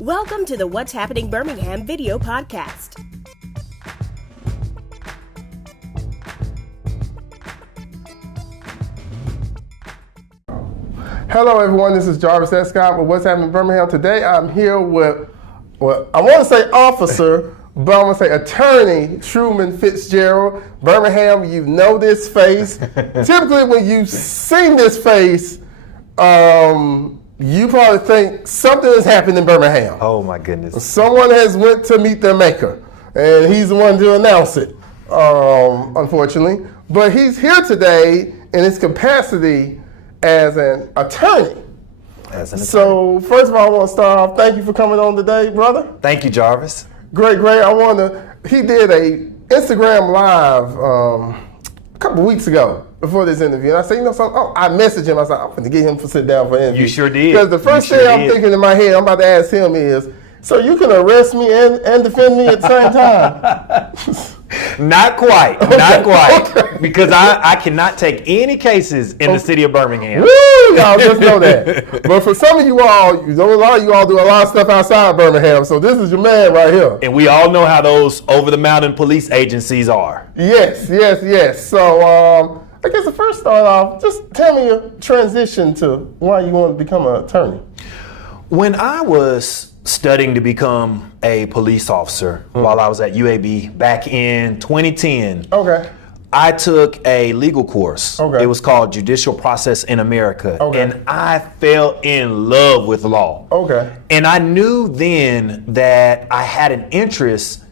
Welcome to the What's Happening Birmingham video podcast. Hello everyone, this is Jarvis Escott with What's Happening Birmingham. Today I'm here with, well, I want to say officer, but I'm going to say attorney Truman Fitzgerald. Birmingham, you know this face. Typically when you've seen this face, you probably think something has happened in Birmingham. Oh my goodness. Someone has went to meet their maker, and he's the one to announce it, unfortunately. But he's here today in his capacity as an attorney. So first of all, I want to start off, thank you for coming on today, brother. Thank you, Jarvis. Great. He did a Instagram live a couple weeks ago before this interview. And I said, you know something? I messaged him. I said, I'm going to get him to sit down for an interview. You sure did. Because the first thing I'm thinking in my head, I'm about to ask him is, so you can arrest me and defend me at the same time? Not quite. Okay. Because I cannot take any cases in the city of Birmingham. Woo! Y'all just know that. But for some of you all, a lot of you all do a lot of stuff outside Birmingham, so this is your man right here. And we all know how those over-the-mountain police agencies are. Yes. So I guess the first start off, just tell me your transition to why you want to become an attorney. When I was studying to become a police officer while I was at UAB back in 2010. Okay. I took a legal course. Okay. It was called Judicial Process in America. Okay. And I fell in love with law. Okay. And I knew then that I had an interest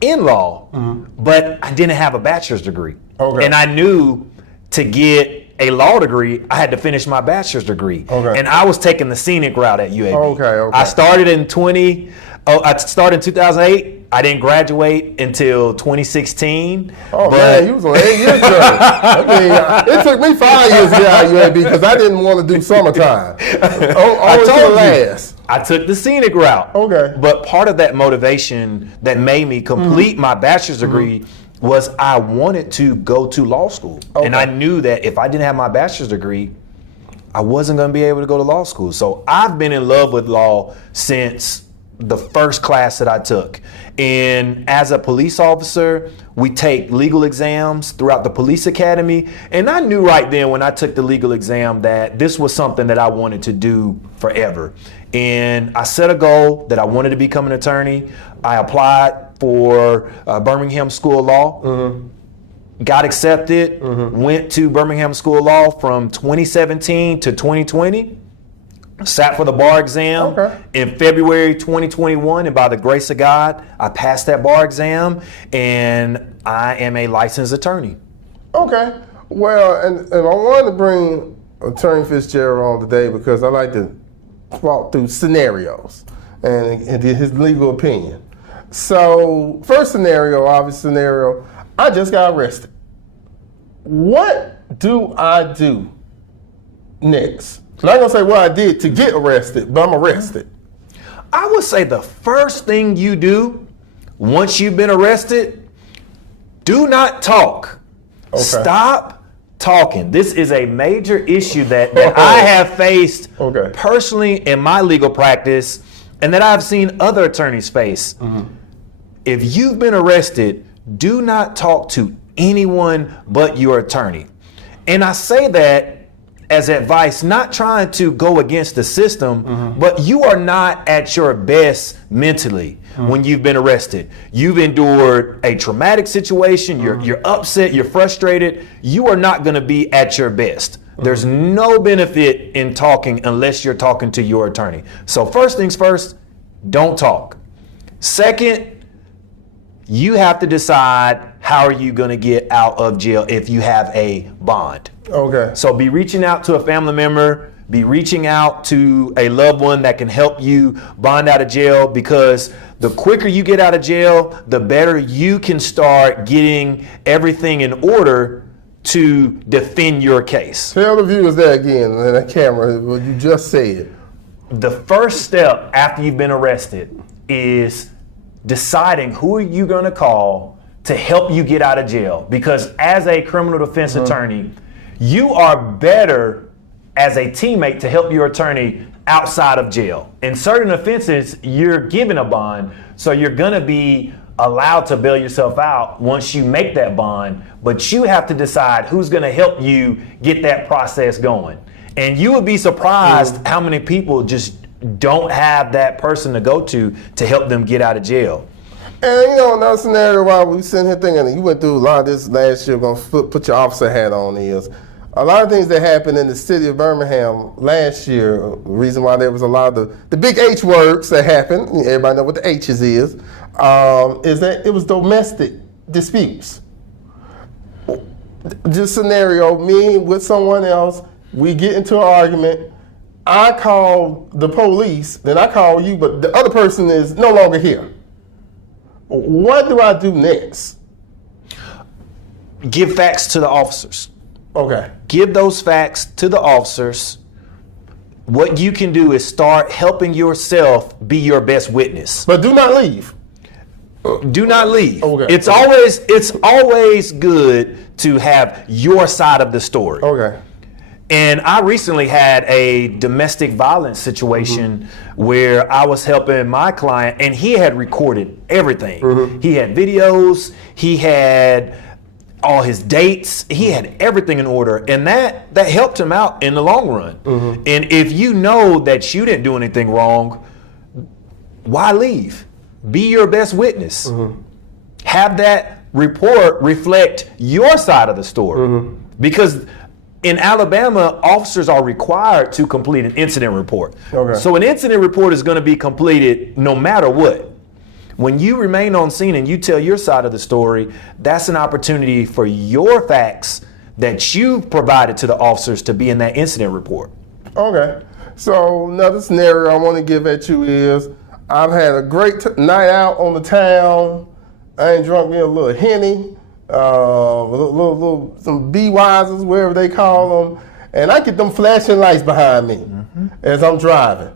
in law, but I didn't have a bachelor's degree. Okay. And I knew to get a law degree, I had to finish my bachelor's degree. Okay. And I was taking the scenic route at UAB. Okay. I started in 2008. I didn't graduate until 2016. Oh man, you was on 8 years ago. It took me 5 years to get out of UAB because I didn't want to do summertime. I took the scenic route. Okay. But part of that motivation that made me complete my bachelor's degree was I wanted to go to law school. Okay. And I knew that if I didn't have my bachelor's degree, I wasn't going to be able to go to law school. So I've been in love with law since the first class that I took. And as a police officer, we take legal exams throughout the police academy. And I knew right then when I took the legal exam that this was something that I wanted to do forever. And I set a goal that I wanted to become an attorney. I applied for Birmingham School of Law, got accepted, went to Birmingham School of Law from 2017 to 2020. Sat for the bar exam in February 2021, and by the grace of God, I passed that bar exam, and I am a licensed attorney. Okay. Well, and I wanted to bring Attorney Fitzgerald on today because I like to walk through scenarios and his legal opinion. So, first scenario, obvious scenario, I just got arrested. What do I do next? I'm not going to say what I did to get arrested, but I'm arrested. I would say the first thing you do once you've been arrested, do not talk. Okay. Stop talking. This is a major issue that I have faced personally in my legal practice and that I've seen other attorneys face. If you've been arrested, do not talk to anyone but your attorney. And I say that as advice, not trying to go against the system, but you are not at your best mentally when you've been arrested. You've endured a traumatic situation, you're upset, you're frustrated, you are not going to be at your best. There's no benefit in talking unless you're talking to your attorney. So first things first, don't talk. Second, you have to decide how are you going to get out of jail if you have a bond. Okay. So be reaching out to a family member, be reaching out to a loved one that can help you bond out of jail, because the quicker you get out of jail, the better you can start getting everything in order to defend your case. Tell the viewers that again, in that camera, what you just said. The first step after you've been arrested is deciding who are you going to call to help you get out of jail. Because as a criminal defense attorney, you are better as a teammate to help your attorney outside of jail. In certain offenses, you're given a bond, so you're gonna be allowed to bail yourself out once you make that bond, but you have to decide who's gonna help you get that process going. And you would be surprised how many people just don't have that person to go to help them get out of jail. And another scenario while we sitting here thinking, you went through a lot of this last year, gonna put your officer hat on, is a lot of things that happened in the city of Birmingham last year. The reason why there was a lot of the big H words that happened, everybody know what the H's is that it was domestic disputes. Just scenario, me with someone else, we get into an argument, I call the police, then I call you, but the other person is no longer here. What do I do next? Give facts to the officers. Okay. Give those facts to the officers. What you can do is start helping yourself be your best witness. But do not leave. Do not leave. Okay. It's always good to have your side of the story. Okay. And I recently had a domestic violence situation where I was helping my client, and he had recorded everything. He had videos, he had all his dates, he had everything in order, and that helped him out in the long run. And if you know that you didn't do anything wrong, why leave? Be your best witness. Have that report reflect your side of the story. Because in Alabama, officers are required to complete an incident report. Okay. So an incident report is going to be completed no matter what. When you remain on scene and you tell your side of the story, that's an opportunity for your facts that you've provided to the officers to be in that incident report. Okay. So another scenario I want to give at you is, I've had a great night out on the town. I ain't drunk me a little Henny. Some B-Wises, wherever they call them, and I get them flashing lights behind me as I'm driving.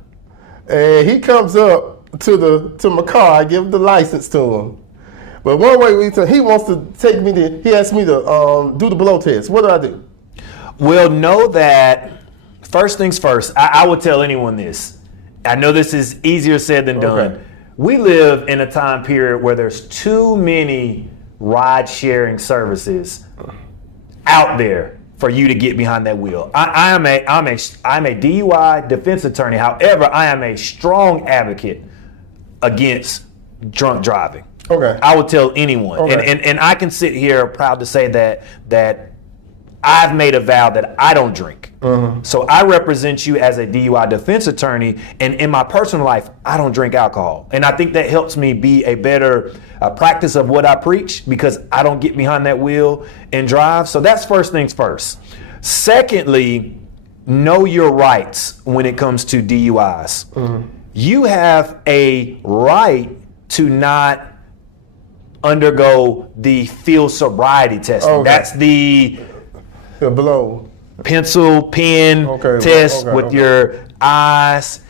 And he comes up to my car. I give the license to him. But one way he wants to take me to. He asked me to do the blow test. What do I do? Well, know that first things first. I would tell anyone this. I know this is easier said than done. Okay. We live in a time period where there's too many ride-sharing services out there for you to get behind that wheel. I'm a DUI defense attorney. However, I am a strong advocate against drunk driving. Okay. I would tell anyone, Okay. and I can sit here proud to say that I've made a vow that I don't drink. So I represent you as a DUI defense attorney, and in my personal life, I don't drink alcohol. And I think that helps me be a better practice of what I preach, because I don't get behind that wheel and drive. So that's first things first. Secondly, know your rights when it comes to DUIs. You have a right to not undergo the field sobriety testing. Okay. That's the blow pencil pen test with your eyes.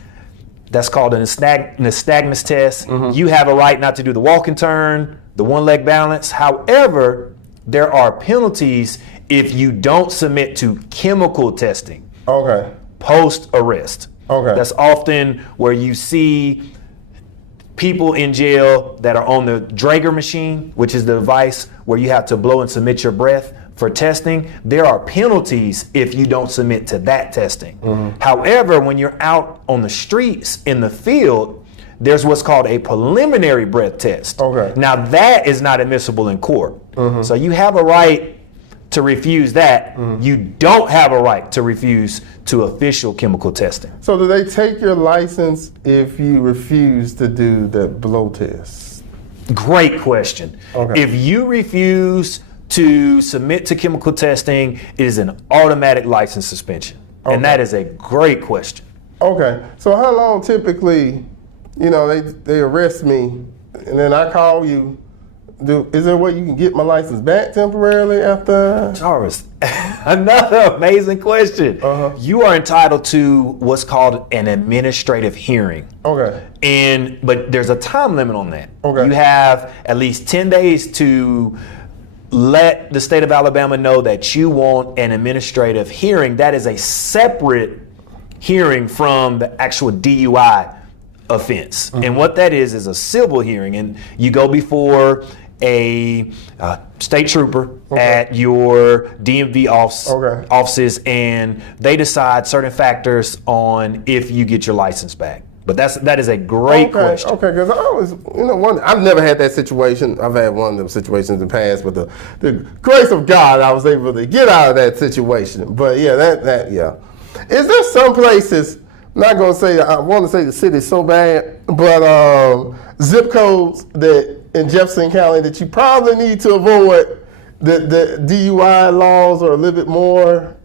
That's called an nystagmus test. You have a right not to do the walk and turn, the one leg balance. However, there are penalties if you don't submit to chemical testing. Okay. Post arrest. Okay. That's often where you see people in jail that are on the Drager machine, which is the device where you have to blow and submit your breath for testing. There are penalties if you don't submit to that testing. However, when you're out on the streets in the field, there's what's called a preliminary breath test. Okay. Now that is not admissible in court. So you have a right to refuse that. You don't have a right to refuse to official chemical testing. So do they take your license if you refuse to do the blow test? Great question. Okay. If you refuse to submit to chemical testing, it is an automatic license suspension. Okay. And that is a great question. Okay. So how long typically, they arrest me and then I call you? Is there a way you can get my license back temporarily after? Jarvis, another amazing question. You are entitled to what's called an administrative hearing. Okay. But there's a time limit on that. Okay. You have at least 10 days to let the state of Alabama know that you want an administrative hearing. That is a separate hearing from the actual DUI offense. And what that is a civil hearing, and you go before a state trooper at your DMV offices, and they decide certain factors on if you get your license back. But that is a great question. Okay, because I always, wonder. I've never had that situation. I've had one of them situations in the past, but the grace of God, I was able to get out of that situation. But yeah, yeah. Is there some places? I'm not gonna say. I want to say the city's so bad, but zip codes that in Jefferson County that you probably need to avoid the DUI laws or a little bit more.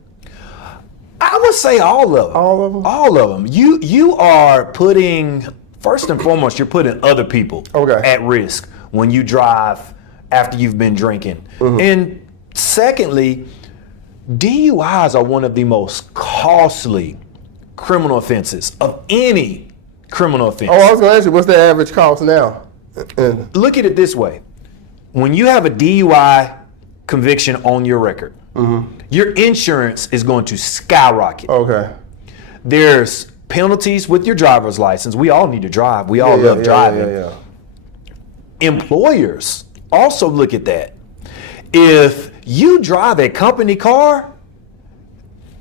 I would say all of them. All of them? All of them. You are putting, first and foremost, you're putting other people at risk when you drive after you've been drinking. And secondly, DUIs are one of the most costly criminal offenses of any criminal offense. Oh, I was going to ask you, what's the average cost now? Look at it this way. When you have a DUI conviction on your record, your insurance is going to skyrocket. Okay. There's penalties with your driver's license. We all need to drive. We all love driving. Yeah. Employers also look at that. If you drive a company car,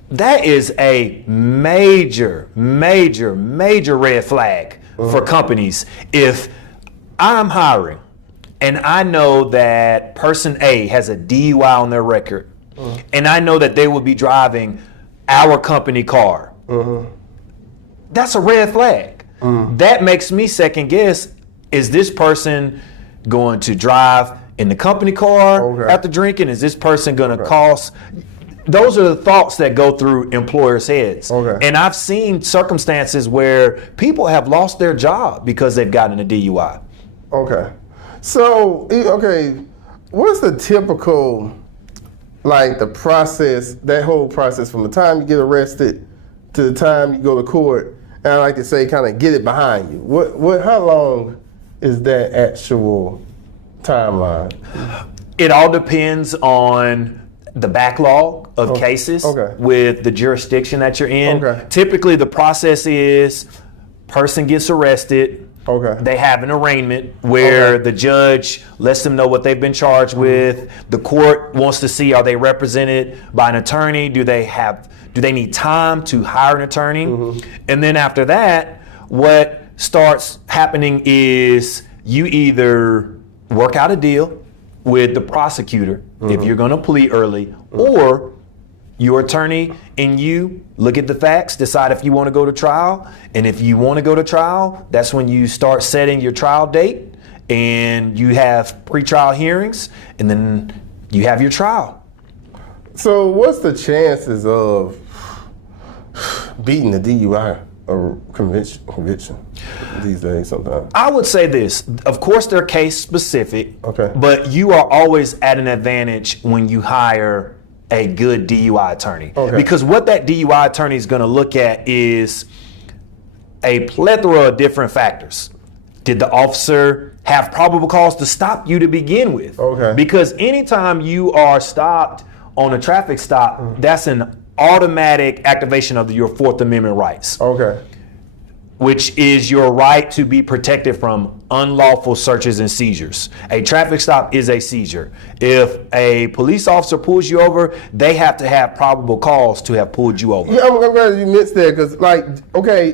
that is a major red flag for companies. If I'm hiring and I know that person A has a DUI on their record, and I know that they will be driving our company car, that's a red flag. That makes me second guess, is this person going to drive in the company car after drinking? Is this person going to cost? Those are the thoughts that go through employers' heads. And I've seen circumstances where people have lost their job because they've gotten a DUI. So, what's the typical, the process, that whole process from the time you get arrested to the time you go to court? And I like to say, kind of get it behind you. How long is that actual timeline? It all depends on the backlog of cases with the jurisdiction that you're in. Typically, the process is person gets arrested. They have an arraignment where the judge lets them know what they've been charged with. The court wants to see, are they represented by an attorney? Do they need time to hire an attorney? And then after that, what starts happening is you either work out a deal with the prosecutor if you're going to plead early, or your attorney and you look at the facts, decide if you want to go to trial. And if you want to go to trial, that's when you start setting your trial date, and you have pretrial hearings, and then you have your trial. So what's the chances of beating the DUI or conviction these days sometimes? I would say this. Of course, they're case specific, Okay. but you are always at an advantage when you hire a good DUI attorney. Okay. Because what that DUI attorney is going to look at is a plethora of different factors. Did the officer have probable cause to stop you to begin with? Okay. Because anytime you are stopped on a traffic stop, that's an automatic activation of your Fourth Amendment rights. Okay. Which is your right to be protected from unlawful searches and seizures. A traffic stop is a seizure. If a police officer pulls you over, they have to have probable cause to have pulled you over. Yeah, I'm glad you missed that, because,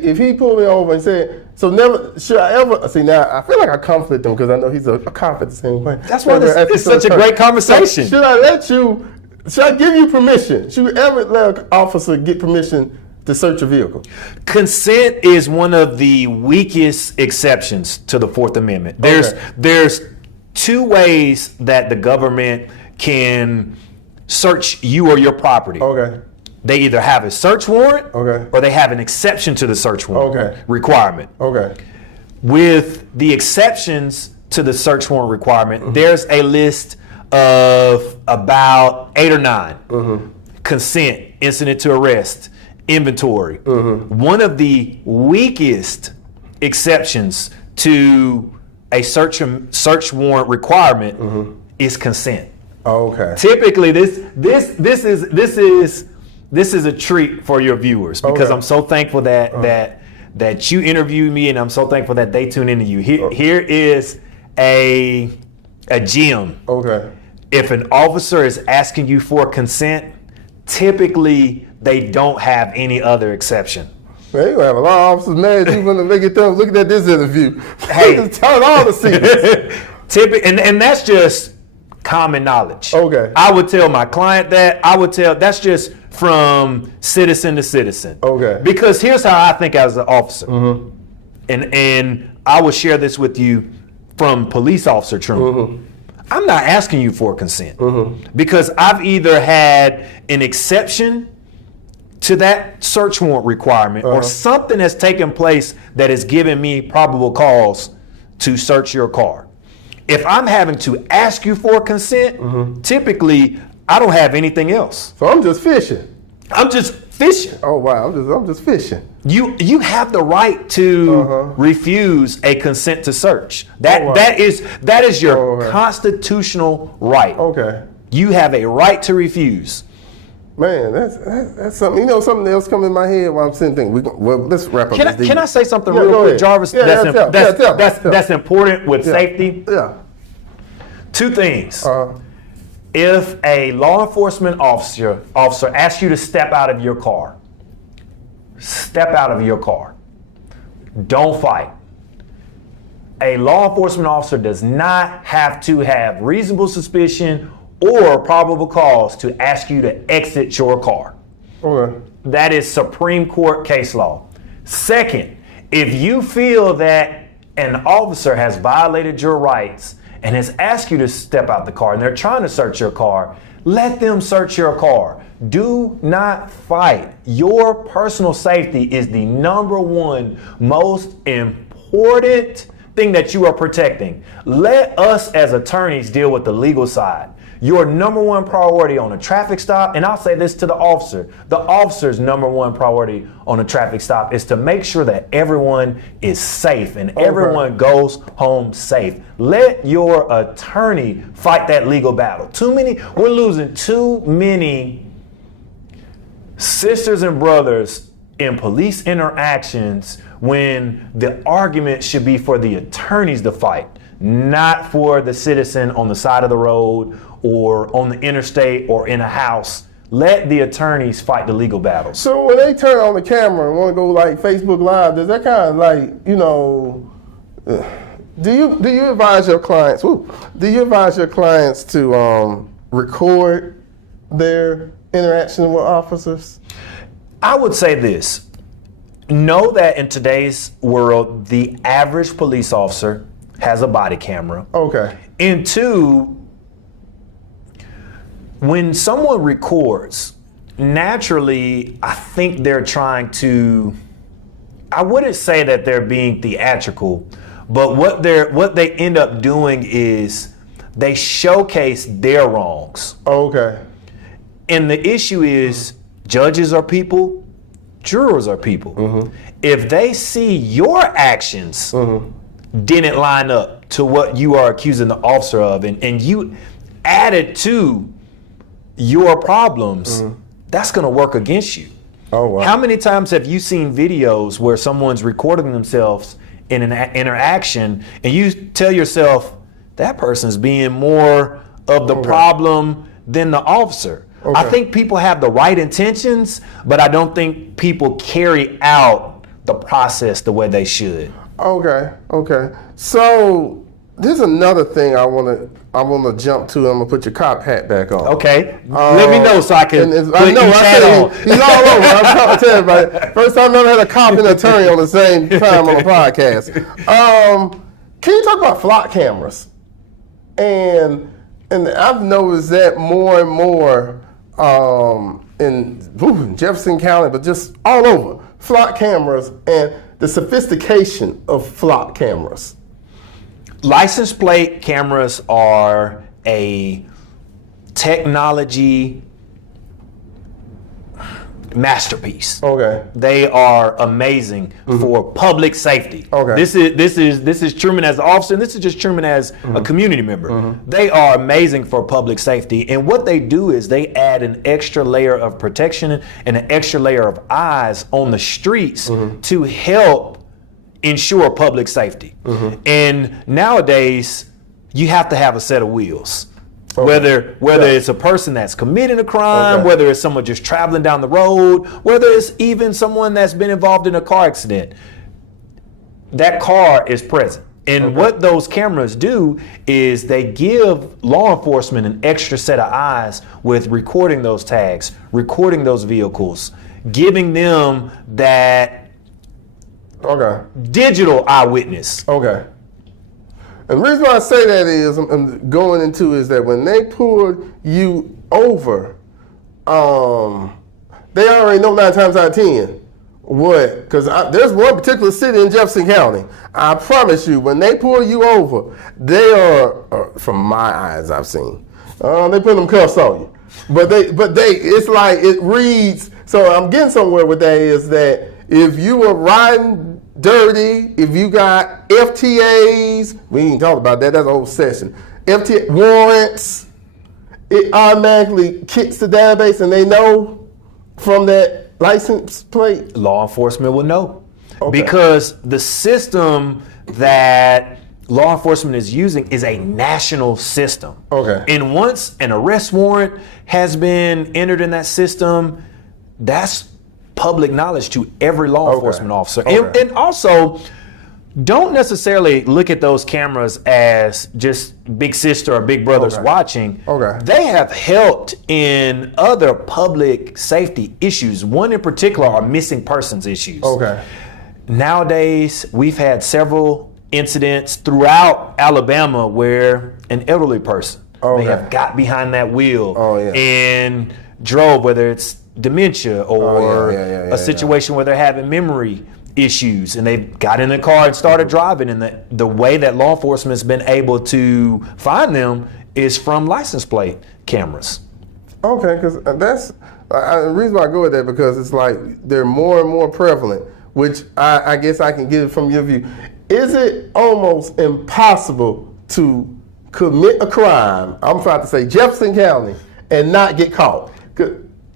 if he pulled me over and said, so never, should I ever, see, now, I feel like I conflict him because I know he's a cop at the same point. That's why it's such a great conversation. So should I give you permission? Should we ever let an officer get permission to search a vehicle? Consent is one of the weakest exceptions to the Fourth Amendment. There's two ways that the government can search you or your property. Okay. They either have a search warrant, or they have an exception to the search warrant requirement. Okay. With the exceptions to the search warrant requirement, there's a list of about 8 or 9. Consent, incident to arrest, inventory. One of the weakest exceptions to a search warrant requirement is consent. Okay. Typically, this is this is a treat for your viewers because I'm so thankful that you interviewed me, and I'm so thankful that they tune into you. Here is a gem. Okay. If an officer is asking you for consent, typically they don't have any other exception. Man, you gonna have a lot of officers mad at you when they get done looking at this interview. Hey, just turn all the seats. And that's just common knowledge. Okay. I would tell my client that. That's just from citizen to citizen. Okay. Because here's how I think as an officer, and I will share this with you from police officer Truman. I'm not asking you for consent because I've either had an exception to that search warrant requirement or something has taken place that has given me probable cause to search your car. If I'm having to ask you for consent, typically I don't have anything else. So I'm just fishing. I'm just fishing. Oh wow, I'm just fishing. You have the right to refuse a consent to search. That is your constitutional right. Okay. You have a right to refuse. Man, that's something. You know, something else come in my head while I'm sitting thinking. Let's wrap up. Can I say something real quick, Jarvis? That's important with safety. Yeah. Two things. If a law enforcement officer asks you to step out of your car, step out of your car. Don't fight. A law enforcement officer does not have to have reasonable suspicion or probable cause to ask you to exit your car. Okay. That is Supreme Court case law. Second, if you feel that an officer has violated your rights and has asked you to step out the car and they're trying to search your car, let them search your car. Do not fight. Your personal safety is the number one most important thing that you are protecting. Let us as attorneys deal with the legal side. Your number one priority on a traffic stop, and I'll say this to the officer's number one priority on a traffic stop is to make sure that everyone is safe and everyone goes home safe. Let your attorney fight that legal battle. We're losing too many sisters and brothers in police interactions when the argument should be for the attorneys to fight, not for the citizen on the side of the road or on the interstate or in a house. Let the attorneys fight the legal battles. So when they turn on the camera and want to go like Facebook Live, does that kind of like, you know, do you advise your clients? Do you advise your clients to record their interaction with officers? I would say this. Know that in today's world, the average police officer has a body camera. Okay. And two, when someone records, naturally, I think they're trying to, I wouldn't say that they're being theatrical, but what they end up doing is they showcase their wrongs. Okay. And the issue is judges are people, jurors are people. If they see your actions didn't line up to what you are accusing the officer of and you added to your problems, that's going to work against you. Oh, wow. How many times have you seen videos where someone's recording themselves in an interaction and you tell yourself that person's being more of the problem than the officer? I think people have the right intentions, but I don't think people carry out the process the way they should. Okay. So there's another thing I want to jump to. I'm gonna put your cop hat back on. Okay. Let me know so I can. I know. He's all over. I'm trying to tell everybody. First time I've ever had a cop and attorney on the same time on a podcast. Can you talk about flock cameras? And I've noticed that more and more in Jefferson County, but just all over. Flock cameras and the sophistication of flock cameras. License plate cameras are a technology masterpiece. Okay. They are amazing for public safety. Okay. This is Truman as the officer, and this is just Truman as a community member. They are amazing for public safety. And what they do is they add an extra layer of protection and an extra layer of eyes on the streets to help ensure public safety. And nowadays, you have to have a set of wheels. Whether it's a person that's committing a crime, whether it's someone just traveling down the road, whether it's even someone that's been involved in a car accident, that car is present. And what those cameras do is they give law enforcement an extra set of eyes with recording those tags, recording those vehicles, giving them that digital eyewitness. Okay. And the reason why I say that is, I'm going into is that when they pulled you over, they already know 9 times out of 10 what, because there's one particular city in Jefferson County, I promise you, when they pull you over, they are, from my eyes I've seen, they put them cuffs on you. But it's like, it reads, so I'm getting somewhere with that is that if you were riding dirty, if you got FTAs, we ain't talk about that, that's an old session. FTA warrants, it automatically kicks the database and they know from that license plate. Law enforcement will know. Because the system that law enforcement is using is a national system. And once an arrest warrant has been entered in that system, that's public knowledge to every law enforcement officer. And also, don't necessarily look at those cameras as just big sister or big brothers watching. They have helped in other public safety issues. One in particular are missing persons issues. Nowadays, we've had several incidents throughout Alabama where an elderly person may have got behind that wheel and drove, whether it's dementia or a situation where they're having memory issues and they've got in the car and started driving, and the way that law enforcement has been able to find them is from license plate cameras. Because that's the reason why I go with that, because it's like they're more and more prevalent, which I guess I can get it from your view. Is it almost impossible to commit a crime, I'm trying to say Jefferson County, and not get caught?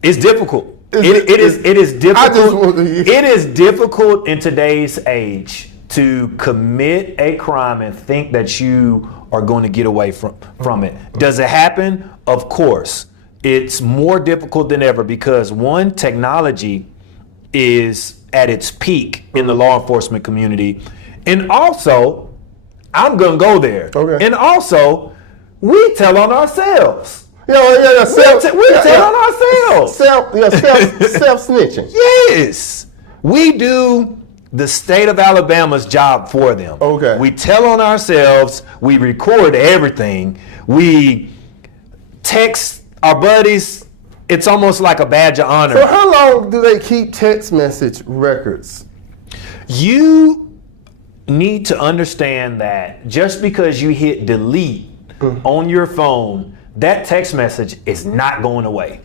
It's difficult. It is difficult. It is difficult in today's age to commit a crime and think that you are going to get away from it. Does it happen? Of course. It's more difficult than ever because, one, technology is at its peak in the law enforcement community. And also, I'm going to go there. And also, we tell on ourselves. We tell on ourselves. Self-snitching. Yes. We do the state of Alabama's job for them. We tell on ourselves. We record everything. We text our buddies. It's almost like a badge of honor. So how long do they keep text message records? You need to understand that just because you hit delete on your phone, that text message is not going away.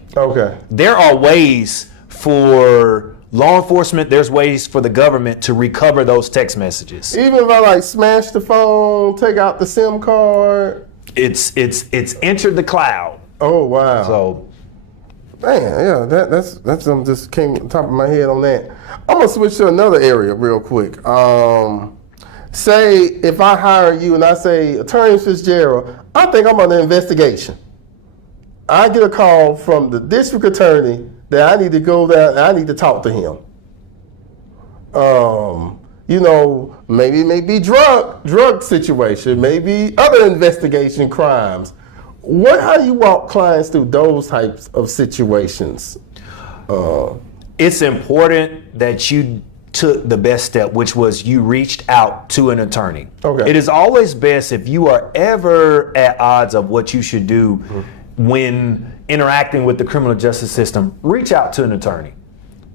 There are ways for law enforcement, there's ways for the government to recover those text messages. Even if I smash the phone, take out the SIM card? It's entered the cloud. So, man, that's just came on top of my head on that. I'm gonna switch to another area real quick. Say if I hire you and I say, Attorney Fitzgerald, I think I'm under investigation. I get a call from the district attorney that I need to go there and I need to talk to him. Maybe it may be drug situation, maybe other investigation crimes. How do you walk clients through those types of situations? It's important that you took the best step, which was you reached out to an attorney. It is always best, if you are ever at odds of what you should do when interacting with the criminal justice system, reach out to an attorney.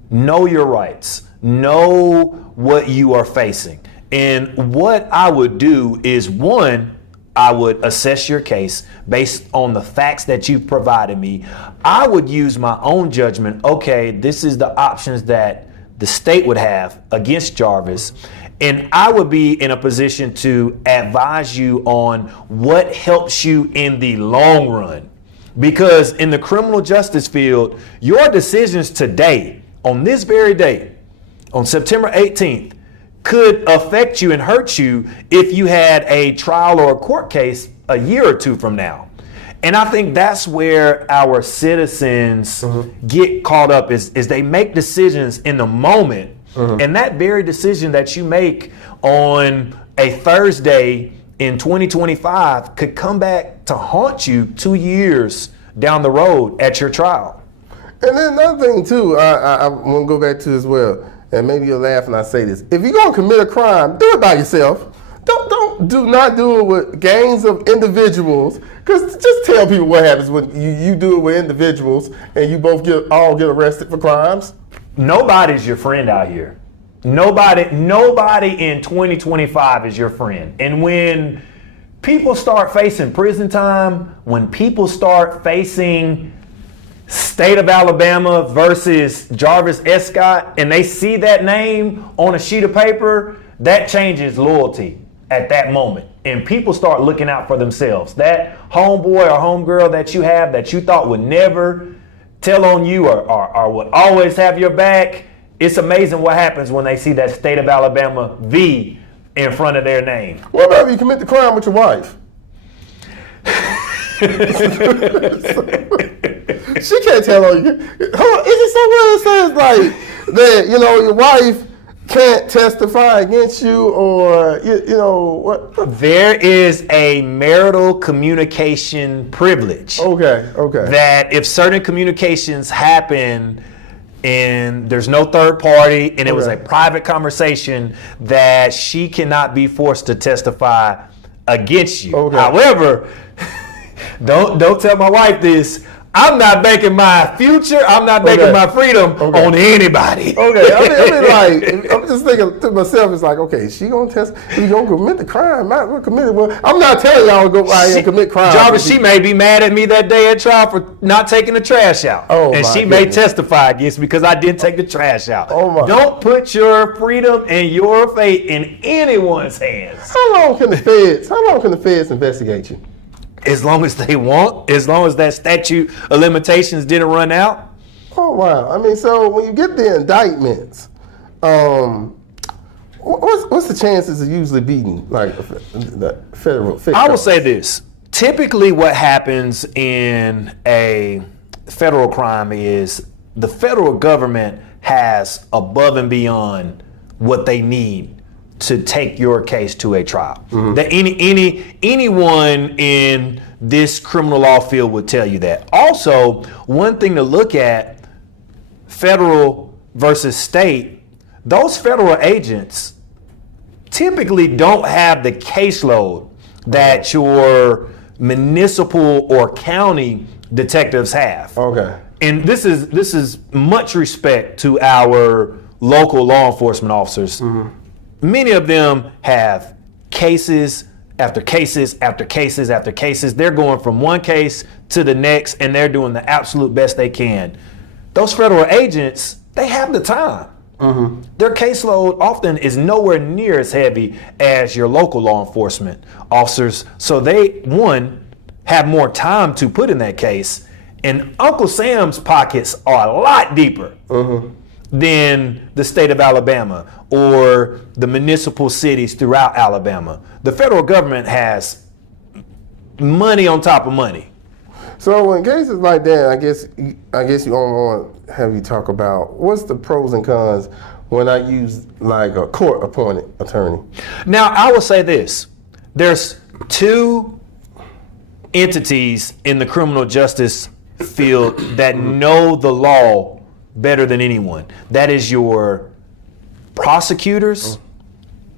Know your rights. Know what you are facing. And what I would do is, one, I would assess your case based on the facts that you've provided me. I would use my own judgment. Okay, this is the options that the state would have against Jarvis. And I would be in a position to advise you on what helps you in the long run. Because in the criminal justice field, your decisions today, on this very day, on September 18th, could affect you and hurt you if you had a trial or a court case a year or two from now. And I think that's where our citizens get caught up is they make decisions in the moment. And that very decision that you make on a Thursday in 2025 could come back to haunt you 2 years down the road at your trial. And then another thing too, I want to go back to as well, and maybe you'll laugh when I say this. If you're gonna commit a crime, do it by yourself. Do not do it with gangs of individuals. Because just tell people what happens when you do it with individuals and you both all get arrested for crimes. Nobody's your friend out here. Nobody in 2025 is your friend. And when people start facing prison time, when people start facing state of Alabama versus Jarvis Escott, and they see that name on a sheet of paper, that changes loyalty at that moment. And people start looking out for themselves. That homeboy or homegirl that you have that you thought would never tell on you or would always have your back, it's amazing what happens when they see that state of Alabama V in front of their name. What about if you commit the crime with your wife? She can't tell on you. Is it somewhere that says like that, your wife can't testify against you, or what? There is a marital communication privilege. Okay. That if certain communications happen and there's no third party and it was a private conversation, that she cannot be forced to testify against you. Okay. However, don't tell my wife this. I'm not banking my future. I'm not banking my freedom on anybody. Okay, I mean, like, I'm just thinking to myself, it's like, okay, she gonna she gonna commit the crime. I'm not telling y'all to go out here and commit crime. Jarvis, she may be mad at me that day at trial for not taking the trash out. And she may testify against me because I didn't take the trash out. Don't put your freedom and your fate in anyone's hands. How long can the feds investigate you? As long as they want, as long as that statute of limitations didn't run out. Oh, wow. I mean, so when you get the indictments, what's the chances of usually beating like the federal? I will say this. Typically what happens in a federal crime is the federal government has above and beyond what they need to take your case to a trial. That anyone in this criminal law field would tell you that. Also, one thing to look at, federal versus state, those federal agents typically don't have the caseload that your municipal or county detectives have. Okay. And this is much respect to our local law enforcement officers. Many of them have cases after cases after cases after cases. They're going from one case to the next, and they're doing the absolute best they can. Those federal agents, they have the time. Their caseload often is nowhere near as heavy as your local law enforcement officers. So they, one, have more time to put in that case. And Uncle Sam's pockets are a lot deeper than the state of Alabama or the municipal cities throughout Alabama. The federal government has money on top of money. So in cases like that, I guess you don't want to have you talk about what's the pros and cons when I use like a court-appointed attorney. Now, I will say this. There's two entities in the criminal justice field that know the law better than anyone. That is your prosecutors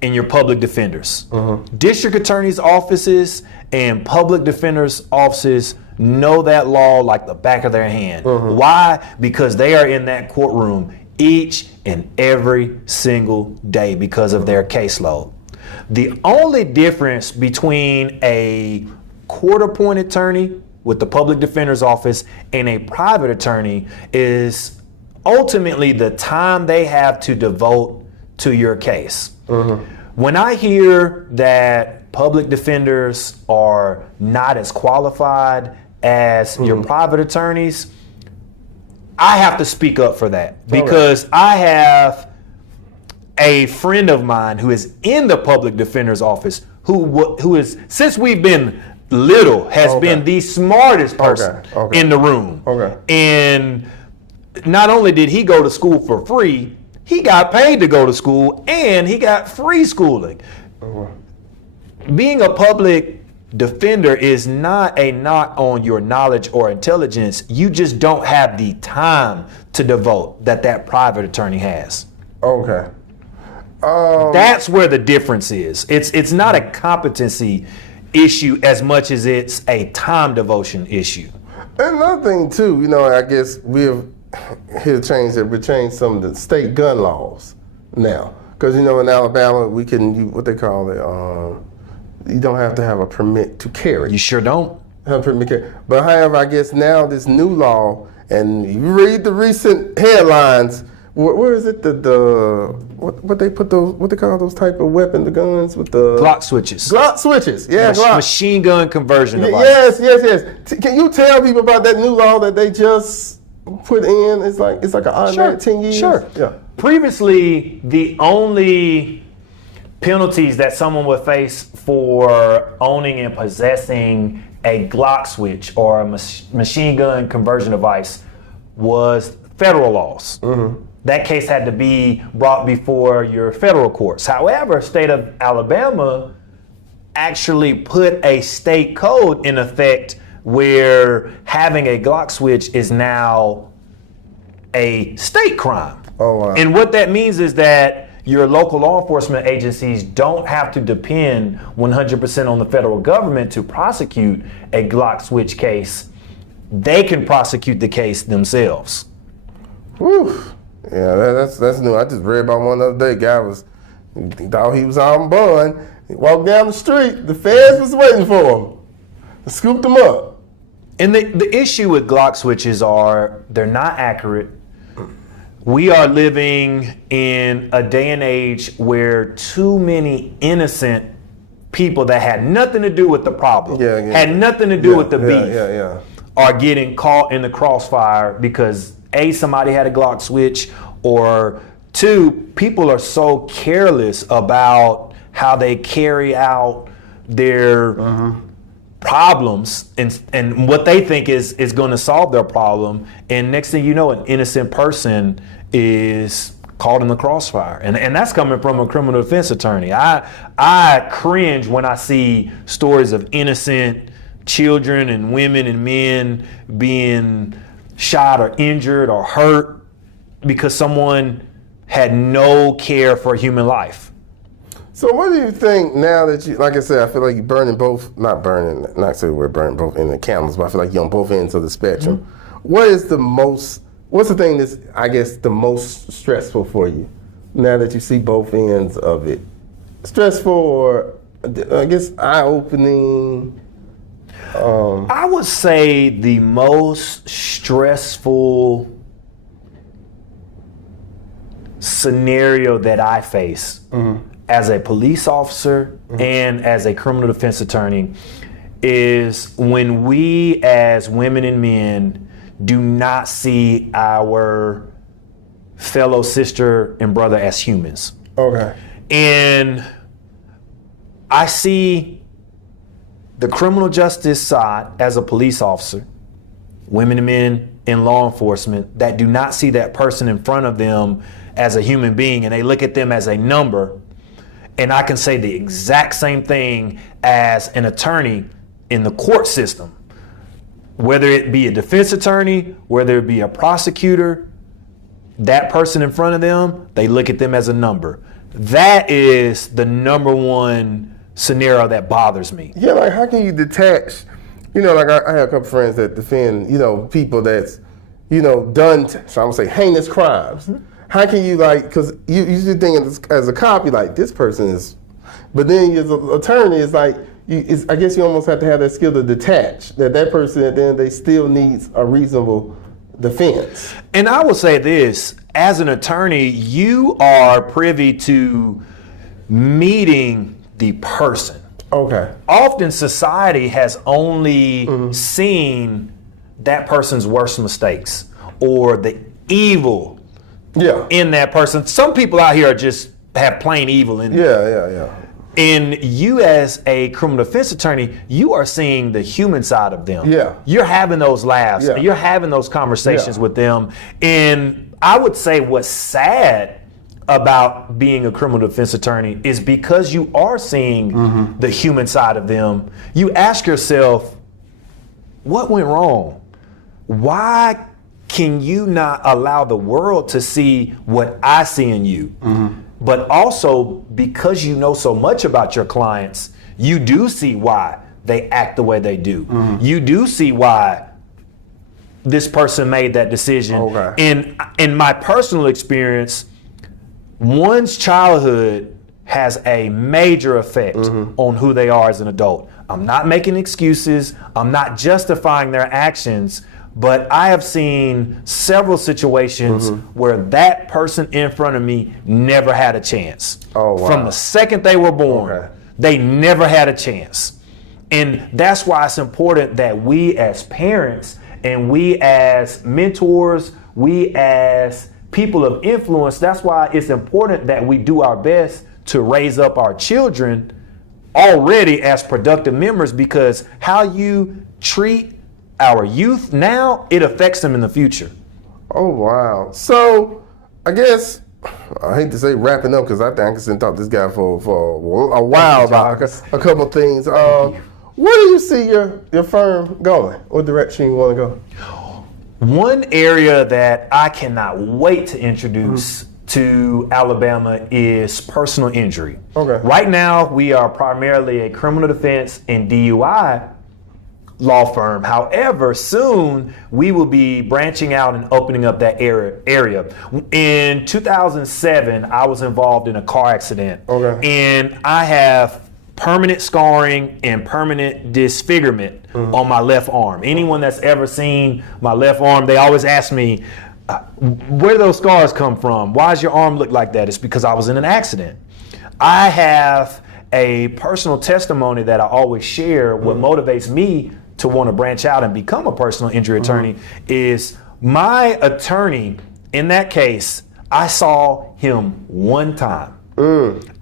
and your public defenders. District attorneys' offices and public defenders' offices know that law like the back of their hand. Why? Because they are in that courtroom each and every single day because of their caseload. The only difference between a court-appointed attorney with the public defender's office and a private attorney is ultimately the time they have to devote to your case. When I hear that public defenders are not as qualified as your private attorneys, I have to speak up for that, because I have a friend of mine who is in the public defender's office who is, since we've been little, has been the smartest person in the room. And not only did he go to school for free, he got paid to go to school and he got free schooling. Being a public defender is not a knock on your knowledge or intelligence. You just don't have the time to devote that private attorney has. That's where the difference is. It's not a competency issue as much as it's a time devotion issue. Another thing too, I guess we're change some of the state gun laws now, because in Alabama we can what they call it. You don't have to have a permit to carry. You sure don't. Have a permit to carry. But however, I guess now this new law, and you read the recent headlines. Where is it? What they put those? What they call those type of weapons? The guns with the Glock switches. Glock switches. Yeah, Glock. Machine gun conversion device. Yes. Can you tell people about that new law that they just put in? It's like an automatic 10 years. Sure. Yeah. Previously, the only penalties that someone would face for owning and possessing a Glock switch or a machine gun conversion device was federal laws. That case had to be brought before your federal courts. However, state of Alabama actually put a state code in effect where having a Glock switch is now a state crime. Oh, wow. And what that means is that your local law enforcement agencies don't have to depend 100% on the federal government to prosecute a Glock switch case. They can prosecute the case themselves. Whew. Yeah, that's new. I just read about one the other day. He thought he was on bond. He walked down the street. The feds was waiting for him. They scooped him up. And the issue with Glock switches are they're not accurate. We are living in a day and age where too many innocent people that had nothing to do with the problem, had nothing to do with the beef, are getting caught in the crossfire because A, somebody had a Glock switch, or two, people are so careless about how they carry out their problems and what they think is going to solve their problem. And next thing you know, an innocent person is caught in the crossfire. And that's coming from a criminal defense attorney. I cringe when I see stories of innocent children and women and men being shot or injured or hurt because someone had no care for human life. So what do you think now that you, like I said, I feel like you're burning both, not saying we're burning both in the candles, but I feel like you're on both ends of the spectrum. What's the thing that's, I guess, the most stressful for you now that you see both ends of it? Stressful or, I guess, eye-opening? I would say the most stressful scenario that I face as a police officer and as a criminal defense attorney is when we as women and men do not see our fellow sister and brother as humans. And I see the criminal justice side as a police officer, women and men in law enforcement that do not see that person in front of them as a human being, and they look at them as a number. And I can say the exact same thing as an attorney in the court system. Whether it be a defense attorney, whether it be a prosecutor, that person in front of them, they look at them as a number. That is the number one scenario that bothers me. Yeah, like how can you detach, like I have a couple friends that defend, people that's, done, so I'm gonna say heinous crimes. How can you because you usually think as a cop, you're like, this person is But then as an attorney, it's like, I guess you almost have to have that skill to detach, that person at the end, they still needs a reasonable defense. And I will say this, as an attorney, you are privy to meeting the person. Okay. Often society has only seen that person's worst mistakes or the evil in that person. Some people out here just have plain evil in them. Yeah. And you as a criminal defense attorney, you are seeing the human side of them. Yeah. You're having those laughs. Yeah. You're having those conversations with them. And I would say what's sad about being a criminal defense attorney is because you are seeing the human side of them, you ask yourself, what went wrong? Why can you not allow the world to see what I see in you? But also, because you know so much about your clients, you do see why they act the way they do. You do see why this person made that decision. Okay. In my personal experience, one's childhood has a major effect on who they are as an adult. I'm not making excuses. I'm not justifying their actions. But I have seen several situations where that person in front of me never had a chance. Oh, wow. From the second they were born, they never had a chance. And that's why it's important that we as parents and we as mentors, we as people of influence, that's why it's important that we do our best to raise up our children already as productive members, because how you treat our youth now, it affects them in the future. Oh, wow. So, I guess, I hate to say wrapping up, because I think I can talk to this guy for a while about a couple of things. Where do you see your firm going? What direction you want to go? One area that I cannot wait to introduce to Alabama is personal injury. Okay. Right now, we are primarily a criminal defense and DUI law firm. However, soon we will be branching out and opening up that area. In 2007, I was involved in a car accident. Okay. And I have permanent scarring and permanent disfigurement on my left arm. Anyone that's ever seen my left arm, they always ask me, where do those scars come from? Why does your arm look like that? It's because I was in an accident. I have a personal testimony that I always share. What motivates me to want to branch out and become a personal injury attorney is my attorney in that case, I saw him one time.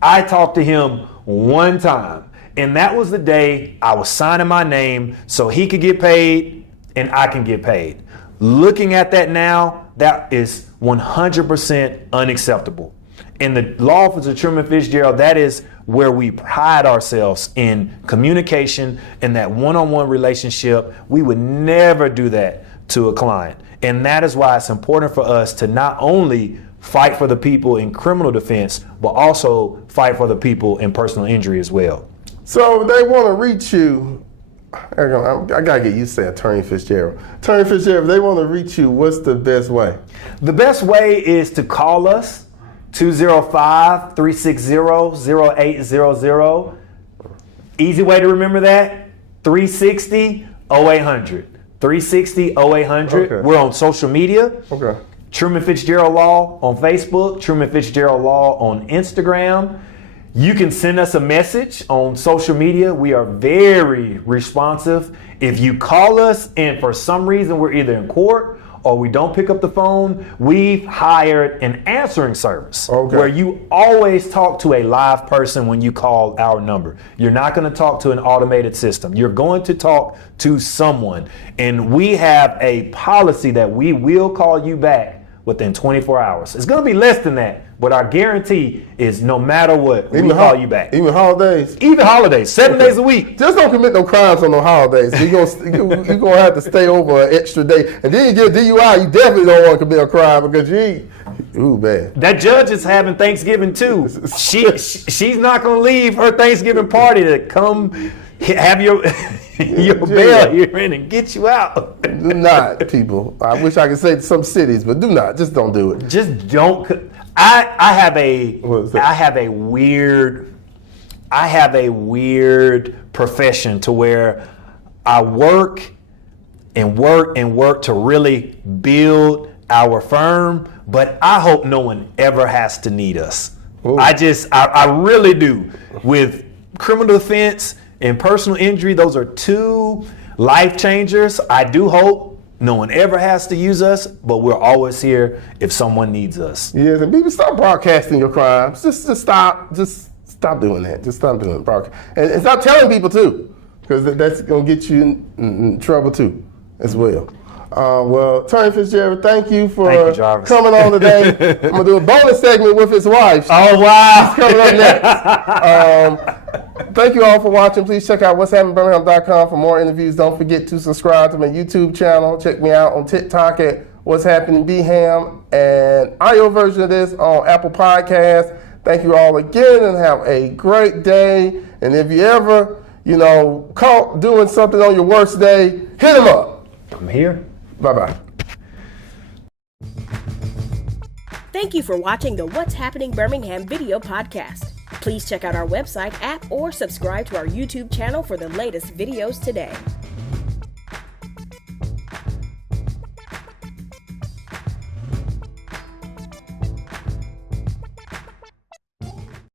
I talked to him one time. And that was the day I was signing my name so he could get paid and I can get paid. Looking at that now, that is 100% unacceptable. In the law office of Truman Fitzgerald, that is where we pride ourselves in communication and that one-on-one relationship. We would never do that to a client. And that is why it's important for us to not only fight for the people in criminal defense, but also fight for the people in personal injury as well. So they want to reach you. I got to get used to saying Attorney Fitzgerald. Attorney Fitzgerald, if they want to reach you, what's the best way? The best way is to call us. 205-360-0800. Easy way to remember that, 360-0800. 360-0800. Okay. We're on social media. Okay. Truman Fitzgerald Law on Facebook, Truman Fitzgerald Law on Instagram. You can send us a message on social media. We are very responsive. If you call us and for some reason we're either in court or we don't pick up the phone, we've hired an answering service where you always talk to a live person when you call our number. You're not going to talk to an automated system. You're going to talk to someone. And we have a policy that we will call you back within 24 hours. It's going to be less than that, but our guarantee is no matter what, we call you back. Even holidays? Even holidays, 7 days a week. Just don't commit no crimes on no holidays. You're going to have to stay over an extra day. And then you get DUI, you definitely don't want to commit a crime because you ain't. Ooh, man. That judge is having Thanksgiving too. She's not going to leave her Thanksgiving party to come have your bail hearing and get you out. Do not, people. I wish I could say some cities, but do not. Just don't do it. Just don't. I have a weird I have a weird profession to where I work and work and work to really build our firm, but I hope no one ever has to need us. Ooh. I really do. With criminal defense and personal injury, those are two life changers. I do hope no one ever has to use us, but we're always here if someone needs us. Yes, and people, stop broadcasting your crimes. Just stop doing that. Just stop doing it. And stop telling people too, because that's going to get you in trouble too, as well. Well, Truman Fitzgerald, thank you for coming on today. I'm going to do a bonus segment with his wife. Oh, wow. He's coming up next. Thank you all for watching. Please check out what'shappenedbirmingham.com for more interviews. Don't forget to subscribe to my YouTube channel. Check me out on TikTok at What's Happening Birmingham, and audio version of this on Apple Podcasts. Thank you all again, and have a great day. And if you ever, caught doing something on your worst day, hit them up. I'm here. Bye-bye. Thank you for watching the What's Happening Birmingham video podcast. Please check out our website, app, or subscribe to our YouTube channel for the latest videos today.